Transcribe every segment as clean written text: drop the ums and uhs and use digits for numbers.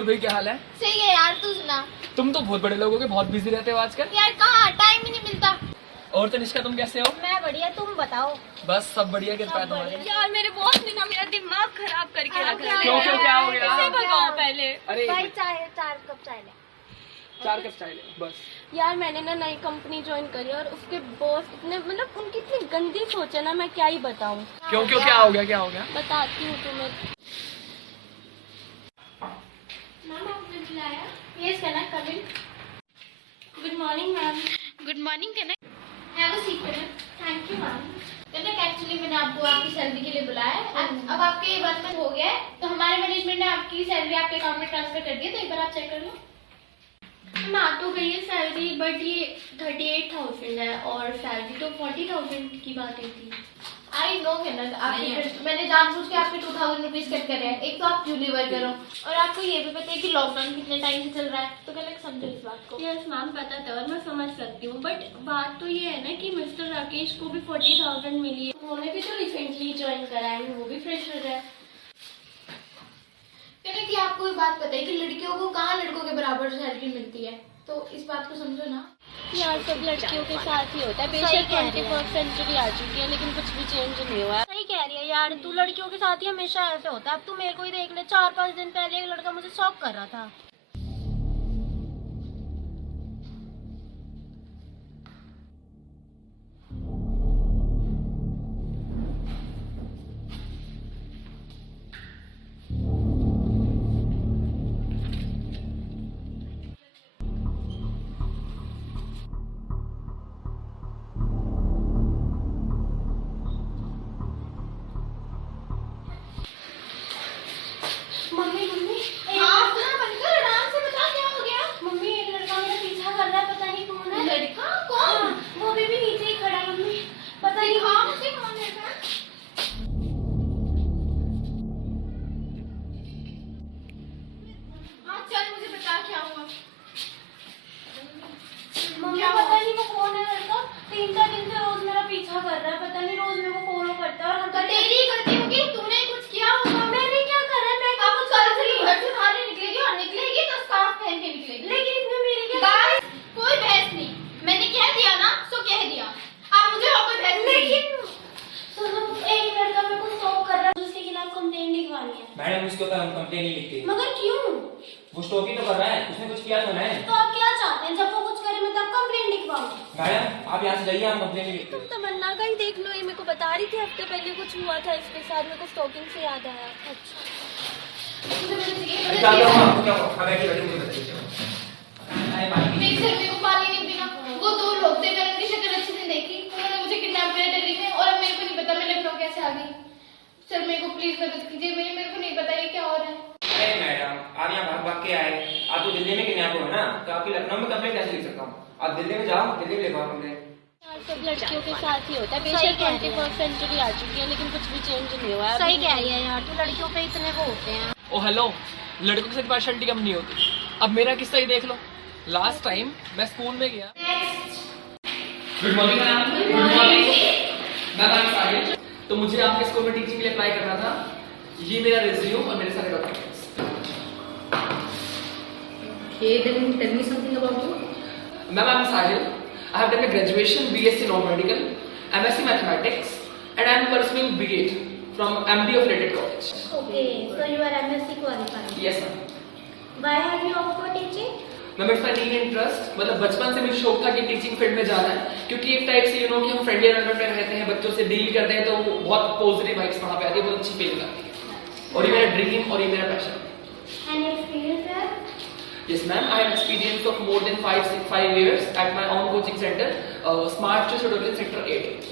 और भाई क्या हाल है? सही है यार, तू सुना। तुम तो बहुत बड़े लोग हो गए, बहुत बिजी रहते हो आजकल। यार कहाँ, टाइम ही नहीं मिलता। और तनिष्का तुम कैसे हो? मैं बढ़िया, तुम बताओ। बस सब बढ़िया, कृपा है तुम्हारी। यार मेरे बॉस ने ना मेरा दिमाग खराब करके रखा है। क्यों क्यों क्या हो गया? इसे भगाओ पहले। अरे भाई चार कप चाय ले। 4 कप चाय ले बस। यार मैंने ना नई कंपनी ज्वाइन करी और उसके बॉस इतने मतलब उनकी इतनी गंदी सोच है ना, मैं क्या ही बताऊं। क्यों क्यों क्या हो गया, क्या हो गया? बताती हूँ तुम्हें। मैम आपने बुलाया? Yes can I come in? Good morning ma'am. Good morning, can I have a seat? Thank you ma'am. Kanak, actually मैंने आपको आपकी सैलरी के लिए बुलाया है। अब आपके 1 मंथ हो गया है, तो हमारे मैनेजमेंट ने आपकी सैलरी आपके अकाउंट में ट्रांसफर कर दी है, तो एक बार आप चेक कर लो। ना तो गई है सैलरी, बट ये 38,000 है और सैलरी तो 40,000 की बात हुई थी। आई नो कनक, मैंने जानबूझ के आपके 2000 रुपीज कट करे हैं। एक तो आप जूली वर्कर हो और आपको ये भी पता है कि लॉकडाउन कितने टाइम से चल रहा है, तो कनक समझो इस बात को। यस मैम पता था और मैं समझ सकती हूँ, बट बात तो ये है ना कि मिस्टर राकेश को भी 40,000 मिली है। उन्होंने भी तो रिसेंटली ज्वाइन करा है, वो भी फ्रेशर है। कनक, कि आपको ये बात पता है कि लड़कियों को कहाँ लड़कों के बराबर सैलरी मिलती है, तो इस बात को समझो ना। यार सब लड़कियों के साथ ही होता है। बेशक 21st सेंचुरी आ चुकी है लेकिन कुछ भी चेंज नहीं हुआ। सही कह रही है यार, तू लड़कियों के साथ ही हमेशा ऐसे होता है। अब तू मेरे को ही देख ले, 4-5 दिन पहले एक लड़का मुझे शॉक कर रहा था। मम्मी हाँ, सुना बंद कर, आराम से बता क्या हो गया। मम्मी एक लड़का मेरा पीछा कर रहा है, पता नहीं कौन है। लड़का कौन? हाँ, वो अभी भी नीचे ही खड़ा है मम्मी, पता नहीं। हाँ, मुझे कौन लड़का? हाँ चल, मुझे बता क्या हुआ। मम्मी पता नहीं वो कौन है लड़का, 3-4 दिन से रोज मेरा पीछा कर रहा है, पता नहीं रोज मेरे को फॉलो करता है। और हम तो तेरी गलती होगी, तूने कुछ किया होगा। मैंने क्या करा है? मैं अब कल से घर से बाहर नहीं निकलेगी, और निकलेगी तो स्कार्फ पहन के निकलेगी। लेकिन इसमें मेरी क्या? गाइस, कोई बहस नहीं। मैंने कह दिया ना, सो कह दिया। आप मुझे और कोई बहस नहीं। लेकिन सुनो, एक लड़का मेरे को स्टॉक कर रहा है, उसके खिलाफ कंप्लेंट लिखवानी है। मैडम उसके ऊपर हम कंप्लेन नहीं लिखते। मगर क्यों? वो स्टॉकिंग तो कर रहा है, उसने कुछ किया तो नहीं। तो आप क्या चाहते हैं? जब वो कुछ करे मैं तब कंप्लेंट लिखवाऊं? मैडम आप यहाँ से जाइए, हम कंप्लेन नहीं लिखते। तुम तमन्ना का ही देख लो, ये मेरे को बता रही थी हफ्ते पहले कुछ हुआ था इसके साथ, मेरे को स्टॉकिंग से याद आया। अच्छा अरे क्या हुआ आपको, क्या हुआ? हाँ बैठिए बैठिए, मुझे बताइए। अरे मालिक मेरे घर में को पानी नहीं पीना। वो 2 लोग थे, मैंने उनकी शक्ल अच्छे से देखी। उन्होंने मुझे किडनैप किया दिल्ली में, और अब मेरे को नहीं पता मैं लखनऊ कैसे आ गई। सर मेरे को प्लीज मदद कीजिए, मेरे को नहीं पता ये क्या हो रहा है। अरे मैडम आप यहाँ भाग के आए, आप तो दिल्ली में किडनैप हुए ना, तो आपकी लखनऊ में कंप्लेन कैसे लिख सकता हूँ? आप दिल्ली में जाओ, दिल्ली में लिखवाओ कंप्लेन। यार सब लड़कियों के साथ ही होता है। बेशक 21st सेंचुरी आ चुकी है लेकिन कुछ भी चेंज नहीं हुआ। सही कह रही है यार, तू लड़कियों पे इतने वो होते हैं। ओ हेलो, लड़कों के साथ पार्शलिटी कम नहीं होती। अब मेरा किस्सा ही देख लो। लास्ट टाइम मैं स्कूल में गया। Good morning ma'am. Good morning ma'am, I am Sahil. तो मुझे आपके स्कूल में टीचिंग के लिए अप्लाई करना था। ये मेरा रिज्यूम और मेरे सारे documents. Okay, then tell me something about you. Ma'am, I'm Sahil. I have done a graduation BSc Non-Medical, MSc Mathematics, and I am pursuing B.Ed from MD of Related College. Okay, so you are MSc qualified. Yes, ma'am. Why have you opted for teaching? Ma'am it's my need interest, मतलब बचपन से मुझे शौक था कि teaching field में जाना है, क्योंकि एक टाइप से कि हम फ्रेंडली एनवायरनमेंट में रहते हैं, बच्चों से डील करते हैं, तो बहुत पॉजिटिव वाइब्स वहाँ पे आती है, बहुत अच्छी फीलिंग आती है। और ये मेरा ड्रीम और ये मेरा passion. Any experience there? Yes, ma'am. I have experience of more than 5 years at my own coaching center, Smart Tutorial Sector 8.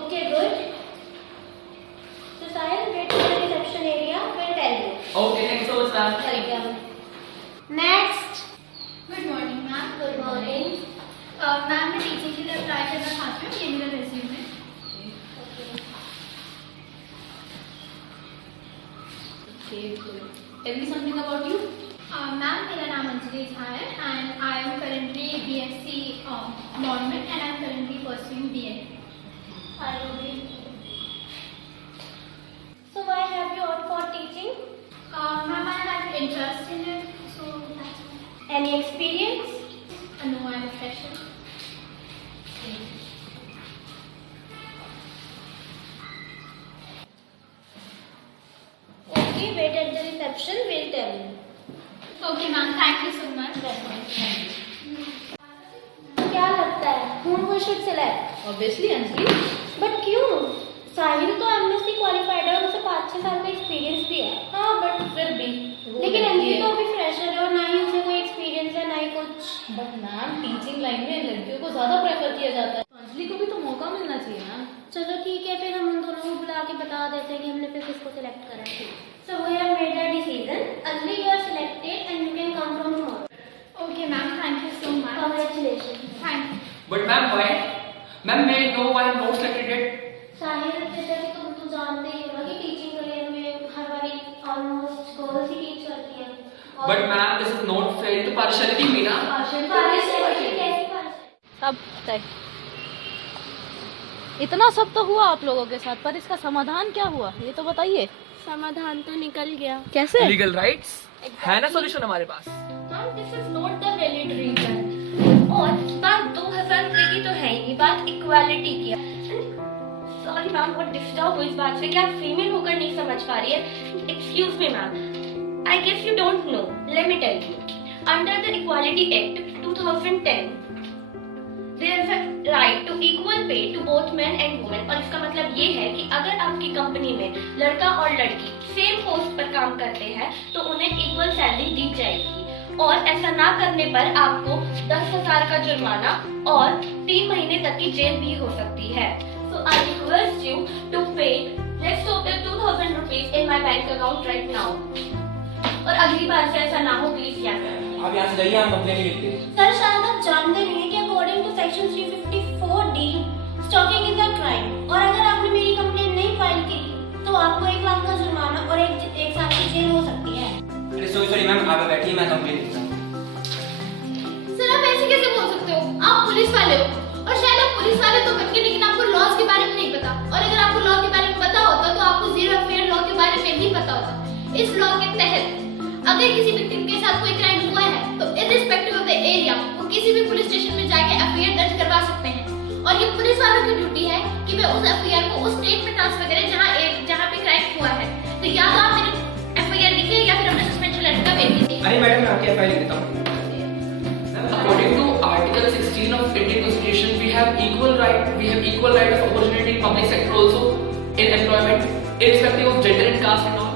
Okay, good. So Sahil, get to the reception area. We'll tell you. Okay, thank you so much, ma'am. Welcome. Next. Good morning, ma'am. Good morning. Ma'am मैं teaching के लिए apply करना चाहती हूँ, ये मेरा resume है। Okay, good. Tell me something about you. Ma'am मेरा नाम अंजलि झा है and I am currently BSc normal and I am currently pursuing B.Ed. So why have you opted for teaching? Ma'am, I had interest in it Any experience? No, I'm a fresher. Okay, wait at the reception, we'll tell you. Okay, ma'am. Thank you so much. क्या लगता है whom we should select? Obviously, Anjali. But क्यों? साहिल तो MSc qualified है और उसे 5-6 साल का एक्सपीरियंस भी है. हाँ, but फिर भी. लेकिन अंजलि तो अभी फ्रेशर है और ना ही उसे कोई एक्सपीरियंस है ना ही कुछ. But मैम, टीचिंग लाइन में लड़कियों को ज्यादा प्रेफर किया जाता है. तो अंजलि को भी तो मौका मिलना चाहिए ना. चलो ठीक है, फिर हम उन दोनों को बुला के बता देते हैं कि हमने फिर किसको सिलेक्ट करा है. So we have made our decision. Anjali, you are selected and you can come from tomorrow. Okay, ma'am. Thank you so much. Congratulations. Thank you. But ma'am, why? Ma'am, may I know why I'm not selected yet? साहिल, जैसा कि तुम तो जानते ही हो ना कि teaching career में हर बारी ऑलमोस्ट गर्ल्स ही टीच करती हैं. But ma'am, this is not fair. ये तो partiality हुई ना. कैसी बात? सब तय. इतना सब तो हुआ आप लोगों के साथ, पर इसका समाधान क्या हुआ ये तो बताइए. समाधान तो निकल गया. कैसे? Legal rights है ना solution हमारे पास. Ma'am, this is not the valid reason. और बात 2003 की तो है ही, बात इक्वालिटी की है. सॉरी मैम, बहुत डिस्टर्ब हुई इस बात से कि आप फीमेल होकर नहीं समझ पा रही है. Excuse me ma'am, I guess you don't know. Let me tell you. Under the equality act 2010 there is a right to equal pay to both men and women. और इसका मतलब ये है कि अगर आपकी कंपनी में लड़का और लड़की सेम पोस्ट पर काम करते हैं तो उन्हें इक्वल सैलरी दी जाएगी, और ऐसा ना करने पर आपको 10,000 का जुर्माना और 3 महीने तक की जेल भी हो सकती है. So I request you to pay let's total 2,000 rupees in my bank account right now. और अगली बार से ऐसा ना हो प्लीज याद रखें. आप यहाँ से जाइए, हम कंप्लेन लिखते हैं. सर, शायद आप जानते नहीं हैं कि according to section 354D stalking is a crime, और अगर आपने मेरी कंप्लेंट नहीं फाइल की तो आपको 1 लाख का जुर्माना और एक साल की जेल हो सकती है. अरे सॉरी मैम, आप बैठिए, मैं कंप्लेन लिखता हूँ. सर, आप ऐसे कैसे बोल सकते हो? आप पुलिस वाले हो, और शायद आप पुलिस वाले तो बन के, लेकिन आपको लॉज के बारे में नहीं पता. और अगर आपको लॉ के बारे में पता होता तो आपको जीरो फेयर लॉ के बारे में नहीं पता होता. इस लॉ के तहत अगर किसी विक्टिम के साथ कोई क्राइम हुआ है तो इररिस्पेक्टिव ऑफ द एरिया वो किसी भी पुलिस स्टेशन में जाके एफआईआर दर्ज करवा सकते हैं. और ये पुलिस वालों की ड्यूटी है कि वे उस एफआईआर को उस स्टेट में ट्रांसफर करें जहां पे क्राइम हुआ है. तो या तो आप मेरे एफआईआर लिखिए या फिर अपने सस्पेंशन लेटर का वेट कीजिए. अरे मैडम, मैं आपकी एफआईआर लिख देता हूँ. According to Article 16 of Indian Constitution, we have equal right of opportunity in public sector also, in employment, irrespective of gender and caste and all.